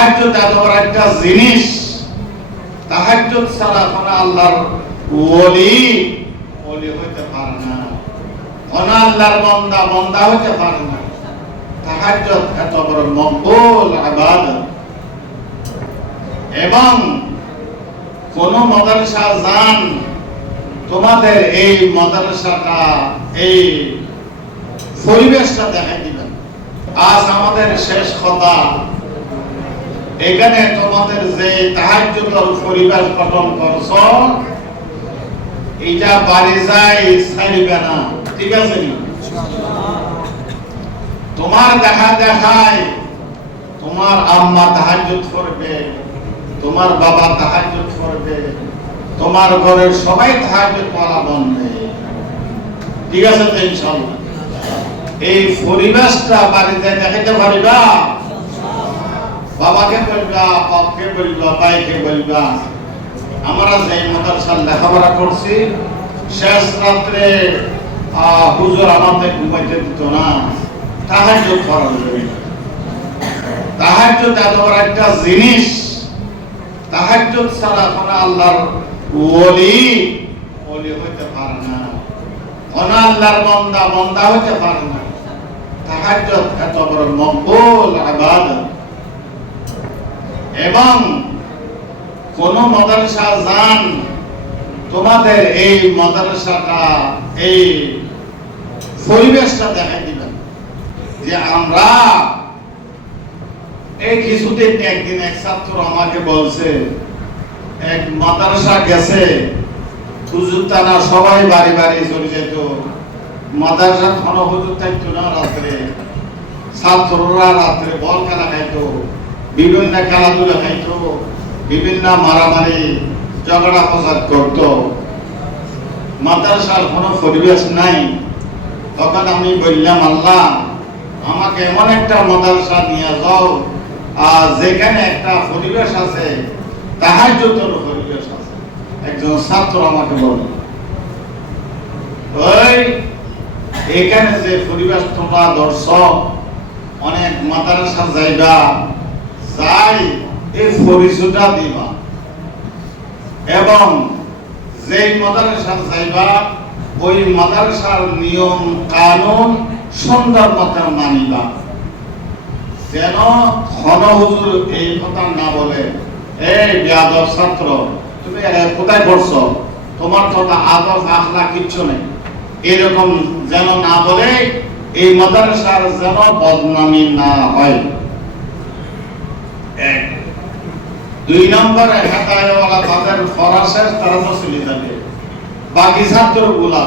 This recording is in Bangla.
তাহাজ্জুদ একটা জিনিস। কোনো আল্লাহর ওলি এবং কোন মাদ্রাসা যান তোমাদের এই মাদ্রাসাটা, এই পরিবেশটা দেখাই দিবেন। আজ আমাদের শেষ কথা এখানে তোমাদের যে তাহাজ্জুদের পরিবেশ গঠন করছ, এটা বাড়ি যায় ছাড়িবে না। ঠিক আছে? তোমার দেখা দেখায়, তোমার আম্মা তাহাজ্জুদ করবে, তোমার বাবা তাহাজ্জুদ করবে, তোমার ঘরের সবাই তাহাজ্জুদ করা বন্ধে। ঠিক আছে তো ইনশাআল্লাহ। এই পরিবেশটা বাড়িতে দেখাইতে পারিবা? বাবাকে বলবা, বাপকে বলবা, ভাইকে বলবা। আমরা যে মাদ্রাসার লেখাপড়া করছি, শেষ রাত্রে হুজুর আমাদের ঘুমাইতে দিত না। তাহাজ্জুদ করা যাবে তাহাজ্জুদ এত বড় একটা জিনিস। তাহাজ্জুদ ছাড়া কোনো আল্লাহর ওলি ওলি হইতে পারে না। কোনো আল্লাহর বান্দা বান্দা হইতে পারে না। তাহাজ্জুদ এত বড় মকবুল ইবাদত এবং কোন মাদ্রাসা যান তোমাদের এই মাদ্রাসাটা, এই পরিবেশটা দেখাই দিবেন যে আমরা এই কিছুদিন একদিন এক ছাত্র আমাকে বলছে, এক মাদ্রাসা গেছে, হুজুর তারা সবাই বাড়ি বাড়ি চলে যেত। মাদ্রাসা ঘন হুজুর থাকতো না রাত্রে। ছাত্ররা রাত্রে বল খেলা খাইতো। বিভিন্ন খেলাধুলা খাইতো, বিভিন্ন মারামারি, ঝগড়া ফসাদ করতো। মাদ্রাসার কোনো পরিবেশ নাই। তখন আমি বললাম, আল্লাহ, আমাকে এমন একটা মাদ্রাসা নিয়ে যাও, আর যেখানে একটা পরিবেশ আছে তাহার যতর পরিবেশ আছে। একজন ছাত্র আমাকে বলল, ওই, এখানে যে পরিবেশ তোমরা দর্শক অনেক মাদ্রাসা যাইবা যাই এই পরিচয়টা দিবা। এবং যেই মাদ্রাসা যাইবা, ওই মাদ্রাসার নিয়ম, কানুন সুন্দর মতো মানিবা। যেন ঘন হুজুর এই কথা না বলে, এই বেয়াদব ছাত্র, তুমি কোথায় পড়ছো? তোমার কথা আদব আখলা কিচ্ছু নেই। এরকম যেন না বলে, এই মাদ্রাসার যেন বদনামি না হয় এক দুই নম্বরে হাতায়ওয়ালা তাদের ফরাসের তারা চলে যাবে বাকি ছাত্রগুলা